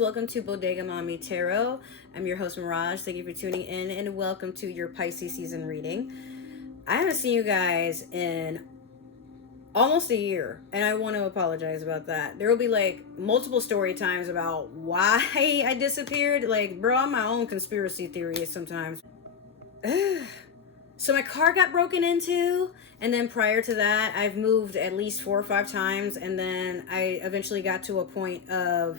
welcome to Bodega Mamí Tarot. I'm your host Miraj. Thank you for tuning in and welcome to your Pisces season reading. I haven't seen you guys in almost a year and I want to apologize about that. There will be like multiple story times about why I disappeared. Like, bro, I'm my own conspiracy theories sometimes. So my car got broken into, and then prior to that I've moved at least 4 or 5 times, and then I eventually got to a point of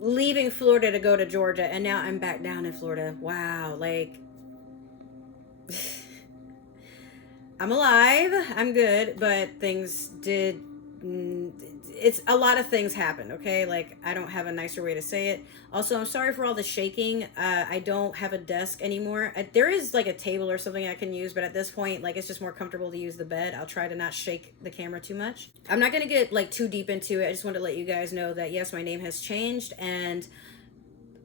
leaving Florida to go to Georgia, and now I'm back down in Florida. Wow, like I'm alive, I'm good, but things did, it's a lot of things happened, okay? Like, I don't have a nicer way to say it. Also, I'm sorry for all the shaking. I don't have a desk anymore. There is like a table or something I can use, but at this point, like, it's just more comfortable to use the bed. I'll try to not shake the camera too much. I'm not gonna get like too deep into it. I just want to let you guys know that yes, my name has changed, and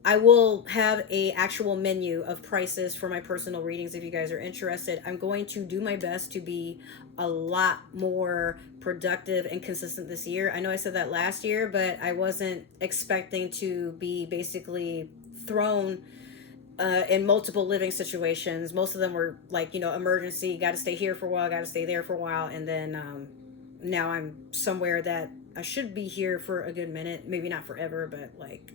I will have a actual menu of prices for my personal readings if you guys are interested. I'm going to do my best to be a lot more productive and consistent this year. I know I said that last year, but I wasn't expecting to be basically thrown in multiple living situations. Most of them were like, emergency, got to stay here for a while, got to stay there for a while. And then now I'm somewhere that I should be here for a good minute. Maybe not forever, but like,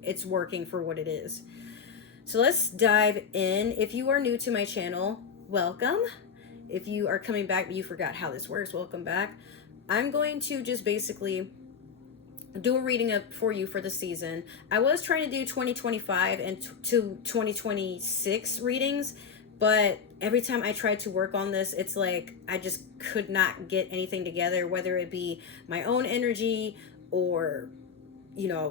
it's working for what it is. So let's dive in. If you are new to my channel, welcome. If you are coming back but you forgot how this works, welcome back. I'm going to just basically do a reading up for you for the season. I was trying to do 2025 and to 2026 readings, but every time I tried to work on this, it's like I just could not get anything together, whether it be my own energy or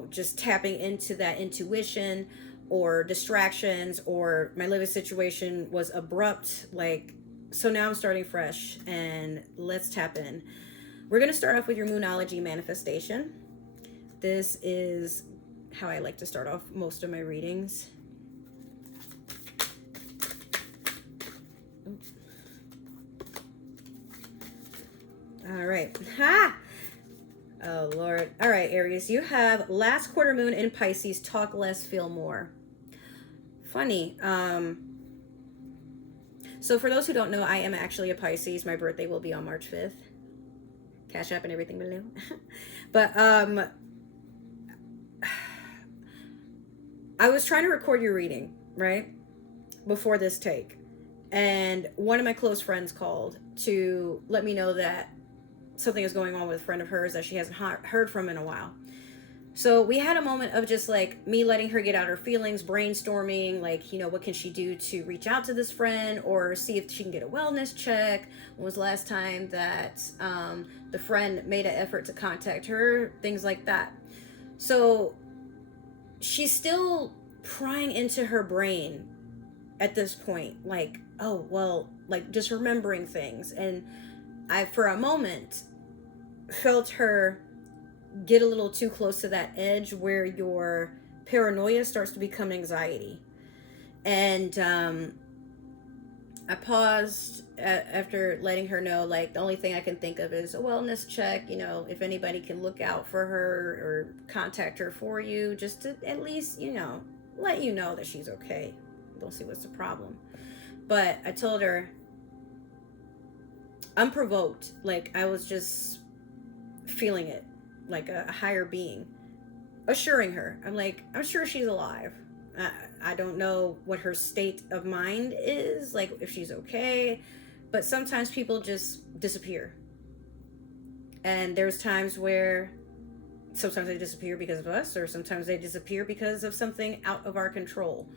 just tapping into that intuition or distractions, or my living situation was abrupt. Like, so now I'm starting fresh, and let's tap in. We're going to start off with your Moonology manifestation. This is how I like to start off most of my readings. All right. Ha! Oh, Lord. All right, Aries, you have last quarter moon in Pisces, talk less, feel more. Funny. So for those who don't know, I am actually a Pisces. My birthday will be on March 5th. Cash App and everything below. But I was trying to record your reading, right? Before this take. And one of my close friends called to let me know that something is going on with a friend of hers that she hasn't heard from in a while. So we had a moment of just like me letting her get out her feelings, brainstorming, like, what can she do to reach out to this friend or see if she can get a wellness check? When was the last time that the friend made an effort to contact her? Things like that. So she's still prying into her brain at this point, like, oh, well, like just remembering things. And I, for a moment, felt her get a little too close to that edge where your paranoia starts to become anxiety. And I paused after letting her know, like, the only thing I can think of is a wellness check, if anybody can look out for her or contact her for you, just to at least, let you know that she's okay. Don't see what's the problem. But I told her, unprovoked, like I was just feeling it, like a higher being assuring her. I'm like, I'm sure she's alive. I don't know what her state of mind is, like if she's okay, but sometimes people just disappear. And there's times where sometimes they disappear because of us, or sometimes they disappear because of something out of our control.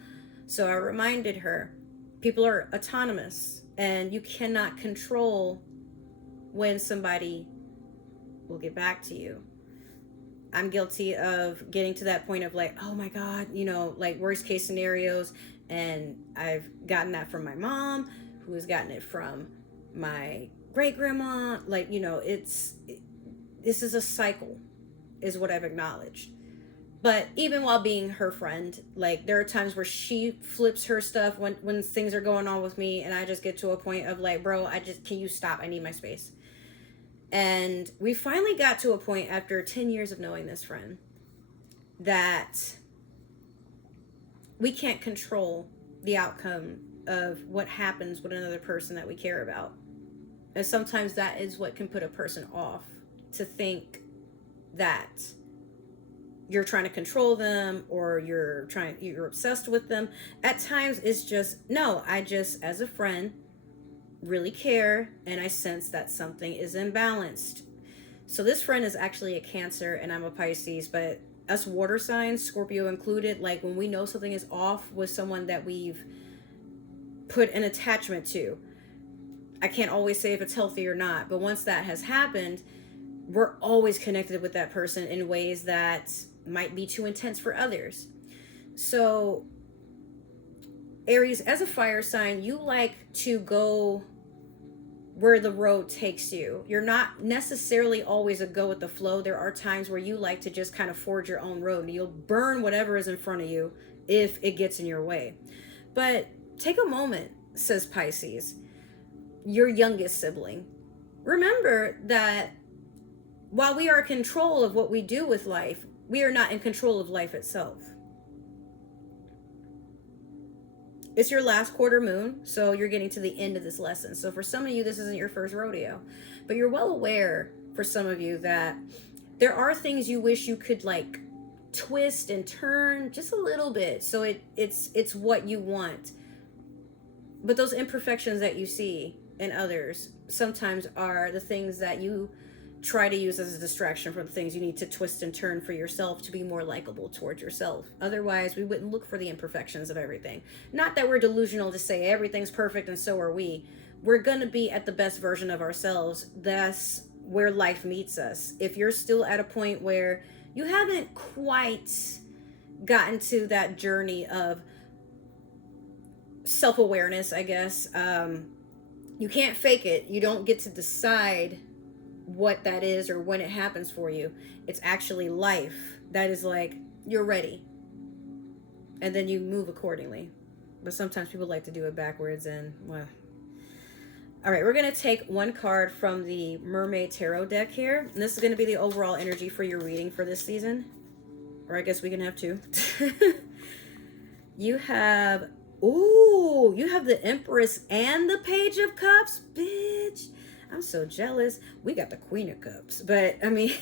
So I reminded her, people are autonomous and you cannot control when somebody will get back to you. I'm guilty of getting to that point of like, oh my God, like worst case scenarios. And I've gotten that from my mom, who has gotten it from my great grandma. Like, this is a cycle, is what I've acknowledged. But even while being her friend, like there are times where she flips her stuff when things are going on with me, and I just get to a point of like, bro, can you stop? I need my space. And we finally got to a point after 10 years of knowing this friend that we can't control the outcome of what happens with another person that we care about. And sometimes that is what can put a person off, to think that you're trying to control them or you're obsessed with them. At times it's just, no, I just, as a friend, really care, and I sense that something is imbalanced. So this friend is actually a Cancer and I'm a Pisces, but us water signs, Scorpio included, like when we know something is off with someone that we've put an attachment to, I can't always say if it's healthy or not, but once that has happened, we're always connected with that person in ways that might be too intense for others. So Aries, as a fire sign, you like to go where the road takes you. You're not necessarily always a go with the flow. There are times where you like to just kind of forge your own road, and you'll burn whatever is in front of you if it gets in your way. But take a moment, says Pisces, your youngest sibling. Remember that while we are in control of what we do with life, we are not in control of life itself. It's your last quarter moon, so you're getting to the end of this lesson. So for some of you, this isn't your first rodeo, but you're well aware, for some of you, that there are things you wish you could like twist and turn just a little bit so it's what you want. But those imperfections that you see in others sometimes are the things that you try to use as a distraction from the things you need to twist and turn for yourself to be more likable towards yourself. Otherwise, we wouldn't look for the imperfections of everything. Not that we're delusional to say everything's perfect and so are we. We're going to be at the best version of ourselves. That's where life meets us. If you're still at a point where you haven't quite gotten to that journey of self-awareness, I guess, you can't fake it. You don't get to decide what that is or when it happens for you. It's actually life that is like, you're ready, and then you move accordingly. But sometimes people like to do it backwards, and well. All right, we're going to take one card from the Mermaid Tarot deck here, and this is going to be the overall energy for your reading for this season, or I guess we can have two. You have the Empress and the Page of Cups, bitch. I'm so jealous. We got the Queen of Cups, but I mean,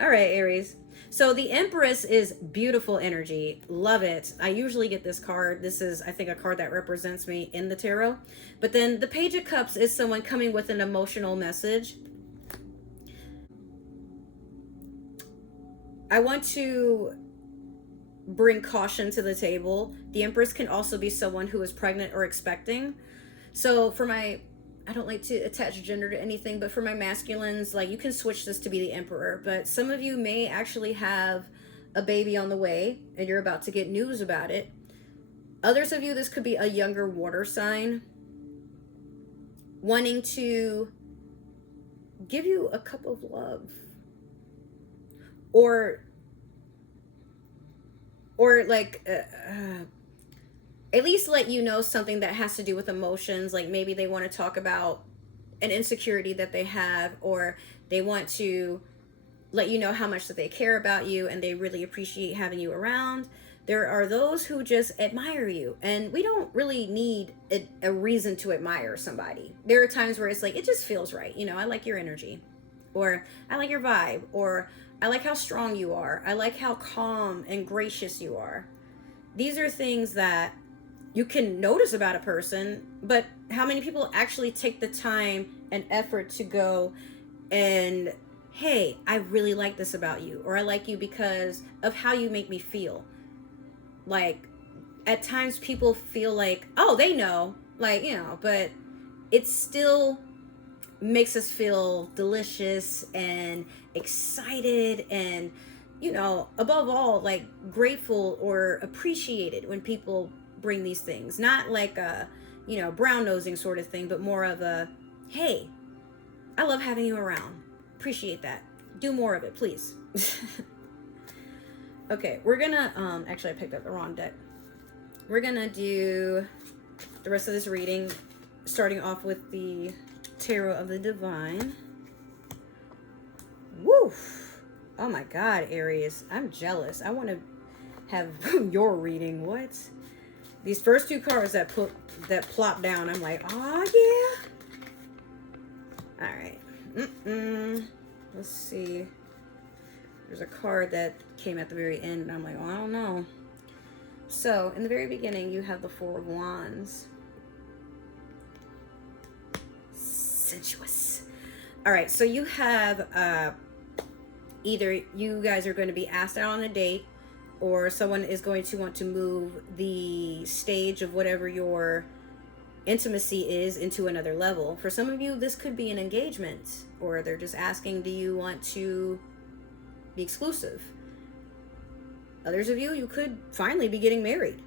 all right, Aries. So the Empress is beautiful energy. Love it. I usually get this card. This is, I think, a card that represents me in the tarot. But then the Page of Cups is someone coming with an emotional message. I want to bring caution to the table. The Empress can also be someone who is pregnant or expecting. So for my, I don't like to attach gender to anything, but for my masculines, like, you can switch this to be the Emperor. But some of you may actually have a baby on the way and you're about to get news about it. Others of you, this could be a younger water sign wanting to give you a cup of love, or like at least let you know something that has to do with emotions. Like maybe they want to talk about an insecurity that they have, or they want to let you know how much that they care about you and they really appreciate having you around. There are those who just admire you, and we don't really need a reason to admire somebody. There are times where it's like, it just feels right. You know, I like your energy, or I like your vibe, or I like how strong you are. I like how calm and gracious you are. These are things that you can notice about a person, but how many people actually take the time and effort to go and, hey, I really like this about you, or I like you because of how you make me feel. Like, at times people feel like, oh, they know, like, you know, but it still makes us feel delicious and excited and, you know, above all, like, grateful or appreciated when people bring these things. Not like a, you know, brown nosing sort of thing, but more of a, hey, I love having you around. Appreciate that. Do more of it, please. Okay, we're gonna, actually I picked up the wrong deck. We're gonna do the rest of this reading, starting off with the Tarot of the Divine. Woo! Oh my God, Aries. I'm jealous. I want to have your reading. What? These first two cards that plop down, I'm like, oh yeah. All right. Let's see. There's a card that came at the very end, and I'm like, well, I don't know. So, in the very beginning, you have the Four of Wands. Sensuous. All right, so you have either you guys are going to be asked out on a date, or someone is going to want to move the stage of whatever your intimacy is into another level. For some of you, this could be an engagement, or they're just asking, do you want to be exclusive? Others of you, you could finally be getting married.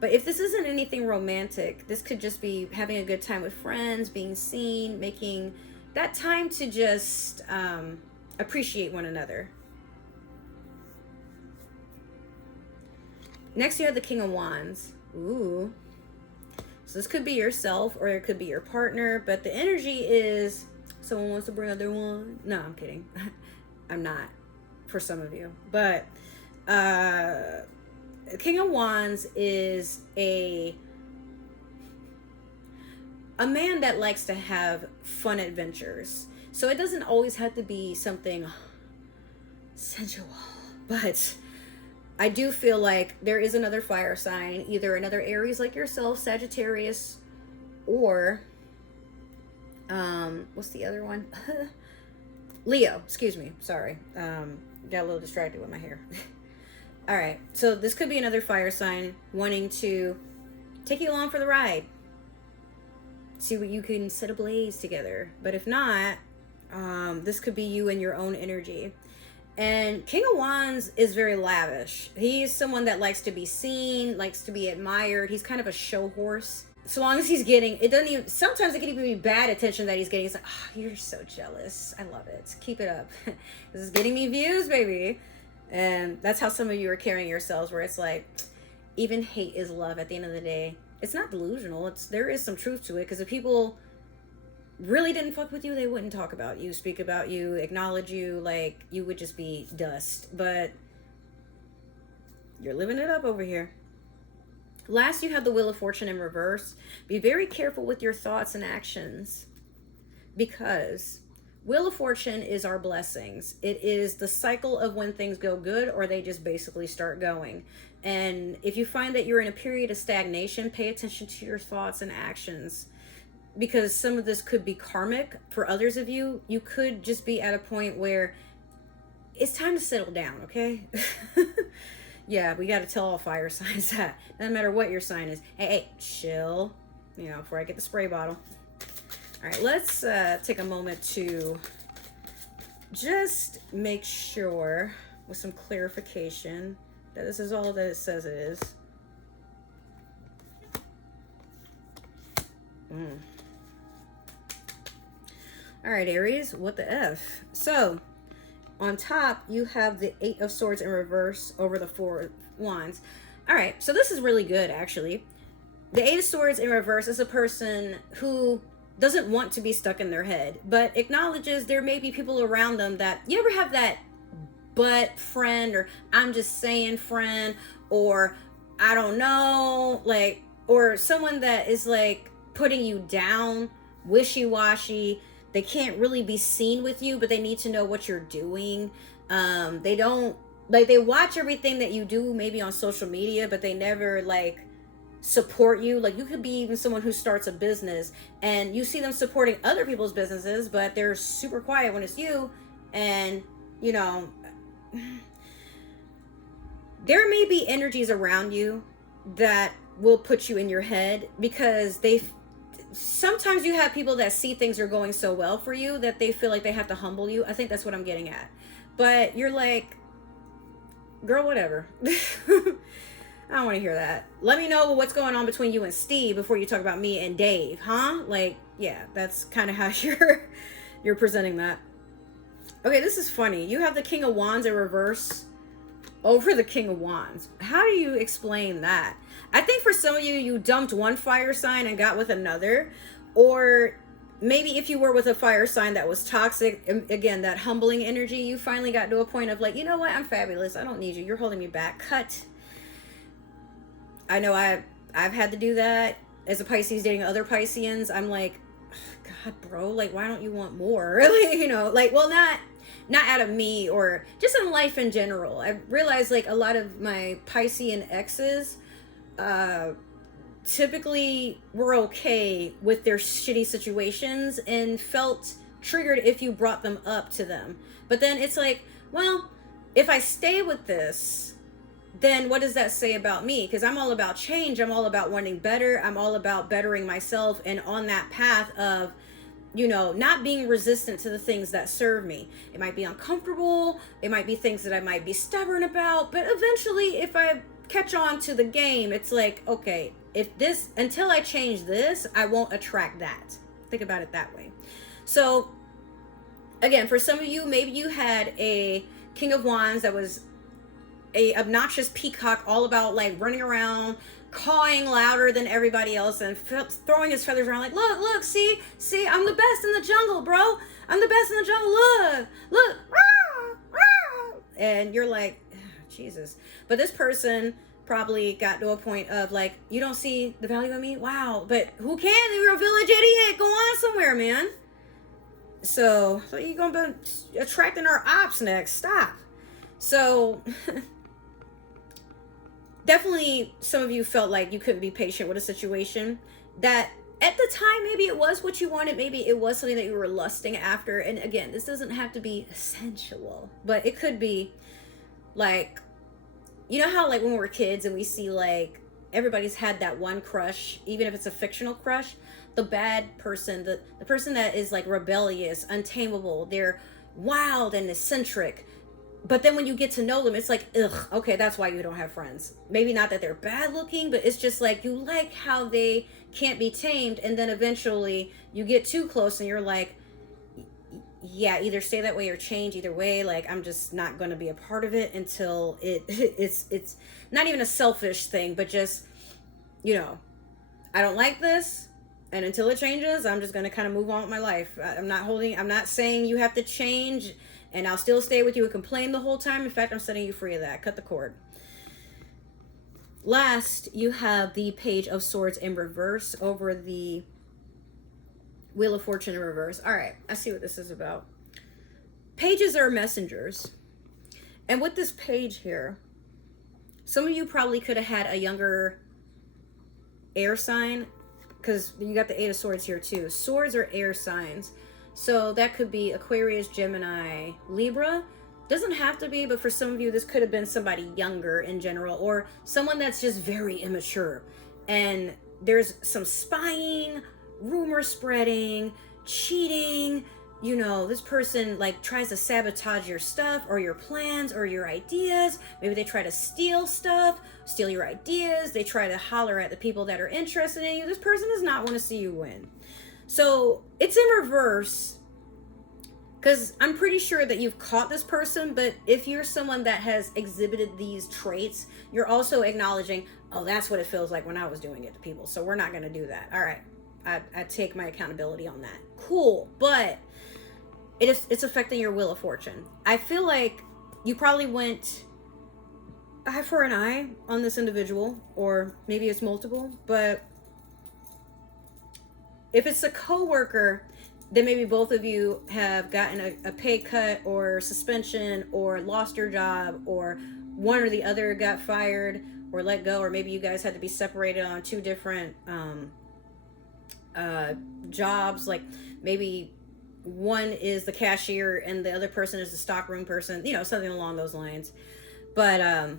But if this isn't anything romantic, this could just be having a good time with friends, being seen, making that time to just appreciate one another. Next, you have the King of Wands. Ooh. So this could be yourself, or it could be your partner, but the energy is someone wants to bring out their wand. No, I'm kidding. I'm not, for some of you. But King of Wands is a man that likes to have fun adventures. So it doesn't always have to be something sensual, but I do feel like there is another fire sign, either another Aries like yourself, Sagittarius, or what's the other one? Leo, excuse me, sorry. Got a little distracted with my hair. All right, so this could be another fire sign wanting to take you along for the ride. See what you can set ablaze together. But if not, this could be you and your own energy. And King of Wands is very lavish. He's someone that likes to be seen, likes to be admired. He's kind of a show horse. So long as he's getting, it doesn't even, sometimes it can even be bad attention that he's getting. It's like, oh, you're so jealous. I love it. Keep it up. This is getting me views, baby. And that's how some of you are carrying yourselves, where it's like, even hate is love at the end of the day. It's not delusional. There is some truth to it, because if people really didn't fuck with you, they wouldn't talk about you, speak about you, acknowledge you. Like, you would just be dust. But you're living it up over here. Last, you have the Wheel of Fortune in reverse. Be very careful with your thoughts and actions, because Wheel of Fortune is our blessings. It is the cycle of when things go good or they just basically start going. And if you find that you're in a period of stagnation, pay attention to your thoughts and actions, because some of this could be karmic. For others of you, you could just be at a point where it's time to settle down, okay? Yeah, we got to tell all fire signs that. No matter what your sign is. Hey, chill. You know, before I get the spray bottle. All right, let's take a moment to just make sure, with some clarification, that this is all that it says it is. All right, Aries, what the F? So, on top, you have the Eight of Swords in reverse over the Four of Wands. All right, so this is really good, actually. The Eight of Swords in reverse is a person who doesn't want to be stuck in their head, but acknowledges there may be people around them that, you ever have that but friend, or I'm just saying friend, or I don't know, like, or someone that is like putting you down, wishy-washy. They can't really be seen with you, but they need to know what you're doing. They don't, like, they watch everything that you do maybe on social media, but they never like support you. Like, you could be even someone who starts a business and you see them supporting other people's businesses, but they're super quiet when it's you. And, you know, there may be energies around you that will put you in your head, because sometimes you have people that see things are going so well for you that they feel like they have to humble you. I think that's what I'm getting at. But you're like, girl, whatever. I don't want to hear that. Let me know what's going on between you and Steve before you talk about me and Dave, huh? Like, yeah, that's kind of how you're presenting that. Okay, this is funny. You have the King of Wands in reverse over the King of Wands. How do you explain that? I think for some of you, you dumped one fire sign and got with another, or maybe if you were with a fire sign that was toxic, again, that humbling energy, you finally got to a point of like, you know what, I'm fabulous, I don't need you, you're holding me back, cut. I know I've had to do that as a Pisces dating other Pisceans. I'm like, God, bro, like, why don't you want more? You know, like, well, not out of me, or just in life in general. I realized like a lot of my Piscean exes typically were okay with their shitty situations and felt triggered if you brought them up to them. But then it's like, well, if I stay with this, then what does that say about me? Because I'm all about change. I'm all about wanting better. I'm all about bettering myself, and on that path of, you know, not being resistant to the things that serve me. It might be uncomfortable. It might be things that I might be stubborn about. But eventually, if I catch on to the game, it's like, okay, if this, until I change this, I won't attract that. Think about it that way. So, again, for some of you, maybe you had a King of Wands that was a obnoxious peacock, all about like running around, cawing louder than everybody else and throwing his feathers around like, look, see, I'm the best in the jungle, bro. I'm the best in the jungle. Look, rah, rah. And you're like, Jesus. But this person probably got to a point of like, you don't see the value in me? Wow. But who can? You're a village idiot. Go on somewhere, man. So you're going to be attracting our ops next. Stop. So definitely some of you felt like you couldn't be patient with a situation that at the time, maybe it was what you wanted. Maybe it was something that you were lusting after. And again, this doesn't have to be sensual, but it could be like, you know how like when we're kids and we see like everybody's had that one crush, even if it's a fictional crush, the bad person, the person that is like rebellious, untamable, they're wild and eccentric. But then when you get to know them, it's like, ugh, okay, that's why you don't have friends. Maybe not that they're bad looking, but it's just like, you like how they can't be tamed. And then eventually you get too close and you're like, yeah, either stay that way or change. Either way, like, I'm just not going to be a part of it until it's not even a selfish thing, but just, you know, I don't like this. And until it changes, I'm just going to kind of move on with my life. I'm not saying you have to change, and I'll still stay with you and complain the whole time. In fact, I'm setting you free of that. Cut the cord. Last, you have the Page of Swords in reverse over the Wheel of Fortune in reverse. All right, I see what this is about. Pages are messengers. And with this page here, some of you probably could have had a younger air sign, because you got the Eight of Swords here too. Swords are air signs. So that could be Aquarius, Gemini, Libra. Doesn't have to be, but for some of you, this could have been somebody younger in general, or someone that's just very immature. And there's some spying, rumor spreading, cheating. You know, this person like tries to sabotage your stuff or your plans or your ideas. Maybe they try to steal stuff, steal your ideas. They try to holler at the people that are interested in you. This person does not want to see you win. So it's in reverse, because I'm pretty sure that you've caught this person, but if you're someone that has exhibited these traits, you're also acknowledging, oh, that's what it feels like when I was doing it to people. So we're not going to do that. All right. I take my accountability on that. Cool. But it's affecting your Wheel of Fortune. I feel like you probably went eye for an eye on this individual, or maybe it's multiple, but if it's a coworker, then maybe both of you have gotten a pay cut or suspension or lost your job, or one or the other got fired or let go, or maybe you guys had to be separated on two different jobs. Like maybe one is the cashier and the other person is the stockroom person, you know, something along those lines. But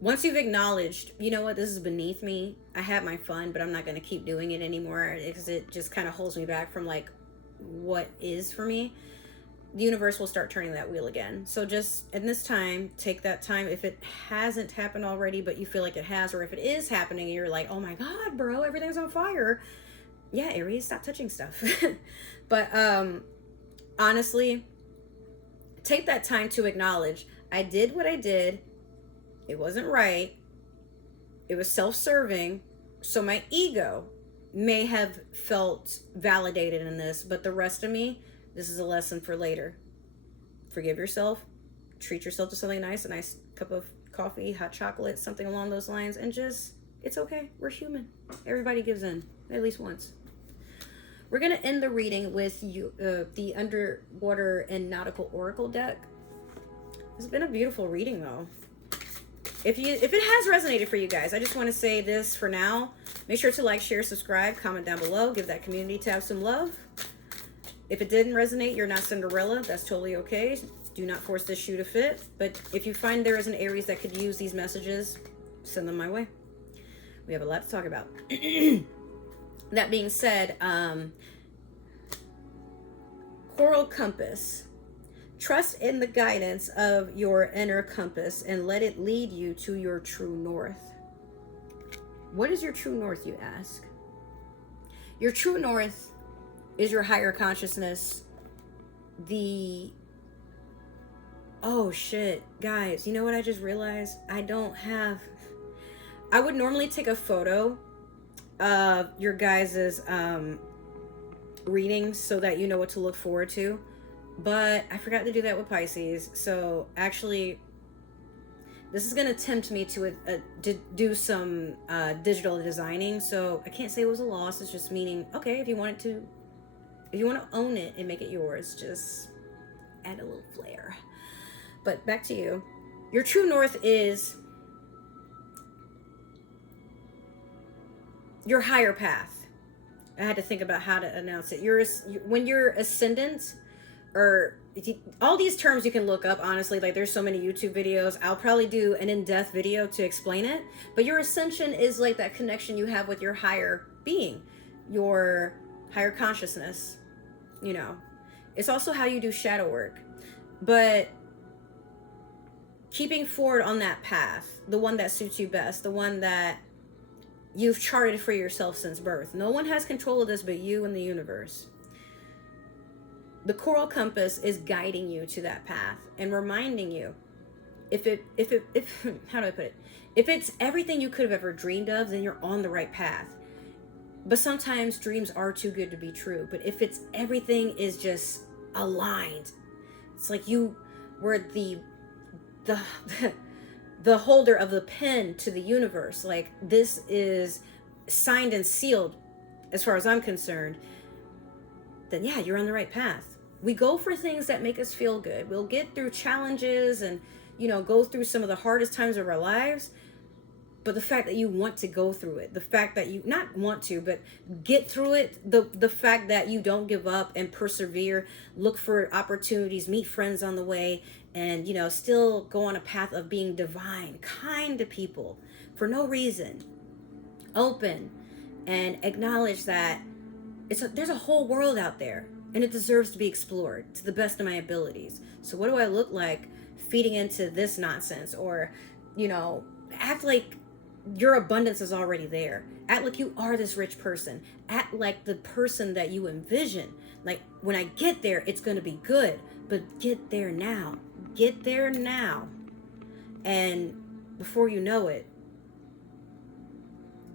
once you've acknowledged, you know what, this is beneath me, I had my fun, but I'm not going to keep doing it anymore because it just kind of holds me back from like what is for me, the universe will start turning that wheel again. So just in this time, take that time. If it hasn't happened already, but you feel like it has, or if it is happening and you're like, oh my God, bro, everything's on fire. Yeah, Aries, stop touching stuff. But honestly, take that time to acknowledge, I did what I did. It wasn't right. It was self-serving. So my ego may have felt validated in this, but the rest of me, this is a lesson for later. Forgive yourself, treat yourself to something nice, a nice cup of coffee, hot chocolate, something along those lines, and just, it's okay. We're human. Everybody gives in, at least once. We're going to end the reading with the Underwater and Nautical Oracle deck. It's been a beautiful reading, though. If it has resonated for you guys, I just want to say this for now. Make sure to like, share, subscribe, comment down below. Give that community tab some love. If it didn't resonate, you're not Cinderella. That's totally okay. Do not force this shoe to fit. But if you find there is an Aries that could use these messages, send them my way. We have a lot to talk about. That being said, Coral Compass. Trust in the guidance of your inner compass and let it lead you to your true north. What is your true north, you ask? Your true north is your higher consciousness. Oh shit, guys, you know what I just realized? I would normally take a photo of your guys's readings so that you know what to look forward to. But I forgot to do that with Pisces. So actually, this is going to tempt me to do some digital designing. So I can't say it was a loss. It's just meaning, okay, if you want to own it and make it yours, just add a little flair. But back to you. Your true north is your higher path. I had to think about how to announce it. When you're ascendant, or all these terms you can look up, honestly, like there's so many YouTube videos. I'll probably do an in-depth video to explain it. But your ascension is like that connection you have with your higher being, your higher consciousness. You know, it's also how you do shadow work. But keeping forward on that path, the one that suits you best, the one that you've charted for yourself since birth. No one has control of this but you and the universe. The Coral Compass is guiding you to that path and reminding you, if how do I put it? If it's everything you could have ever dreamed of, then you're on the right path. But sometimes dreams are too good to be true. But if it's everything is just aligned, it's like you were the holder of the pen to the universe. Like, this is signed and sealed as far as I'm concerned. Then yeah, you're on the right path. We go for things that make us feel good. We'll get through challenges and, go through some of the hardest times of our lives. But the fact that you want to go through it, the fact that you not want to, but get through it, the fact that you don't give up and persevere, look for opportunities, meet friends on the way, and, still go on a path of being divine, kind to people for no reason, open, and acknowledge that there's a whole world out there and it deserves to be explored to the best of my abilities. So what do I look like feeding into this nonsense? Or, act like your abundance is already there. Act like you are this rich person. Act like the person that you envision. Like, when I get there, it's going to be good. But get there now. Get there now. And before you know it,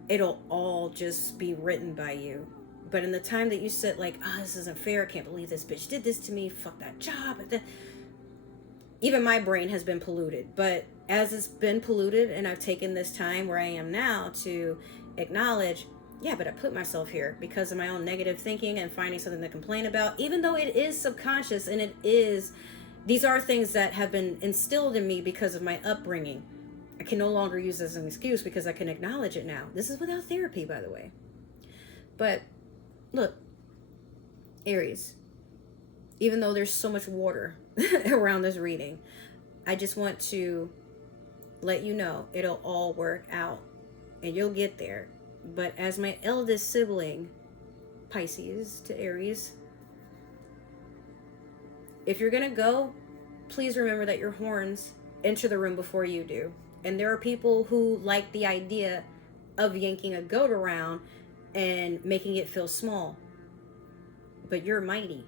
it'll all just be written by you. But in the time that you sit like, this isn't fair, I can't believe this bitch did this to me, fuck that job. Even my brain has been polluted. But as it's been polluted and I've taken this time where I am now to acknowledge, yeah, but I put myself here because of my own negative thinking and finding something to complain about, even though it is subconscious and these are things that have been instilled in me because of my upbringing. I can no longer use this as an excuse because I can acknowledge it now. This is without therapy, by the way. But look, Aries, even though there's so much water around this reading, I just want to let you know it'll all work out and you'll get there. But as my eldest sibling, Pisces to Aries, if you're gonna go, please remember that your horns enter the room before you do. And there are people who like the idea of yanking a goat around and making it feel small. But you're mighty.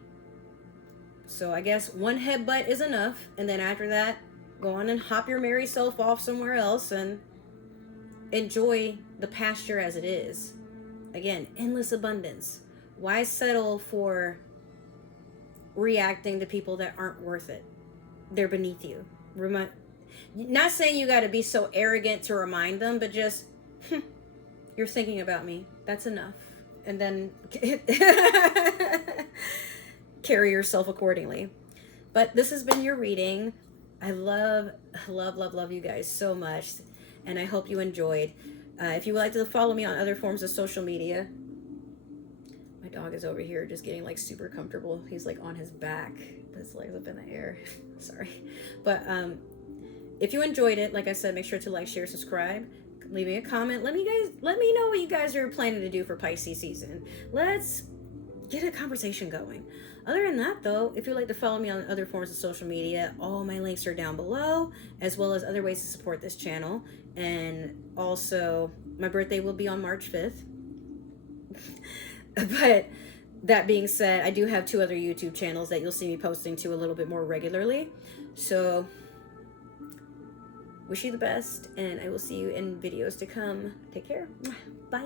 So I guess one headbutt is enough. And then after that, go on and hop your merry self off somewhere else and enjoy the pasture as it is. Again, endless abundance. Why settle for reacting to people that aren't worth it? They're beneath you. Not saying you got to be so arrogant to remind them, but just, you're thinking about me. That's enough. And then carry yourself accordingly. But this has been your reading. I love you guys so much. And I hope you enjoyed. If you would like to follow me on other forms of social media, my dog is over here just getting like super comfortable. He's like on his back, his legs up in the air. Sorry. But if you enjoyed it, like I said, make sure to like, share, subscribe. Leave me a comment. Let me know what you guys are planning to do for Pisces season. Let's get a conversation going. Other than that, though, if you'd like to follow me on other forms of social media, all my links are down below, as well as other ways to support this channel. And also, my birthday will be on March 5th. But that being said, I do have 2 other YouTube channels that you'll see me posting to a little bit more regularly. So, wish you the best, and I will see you in videos to come. Take care. Bye.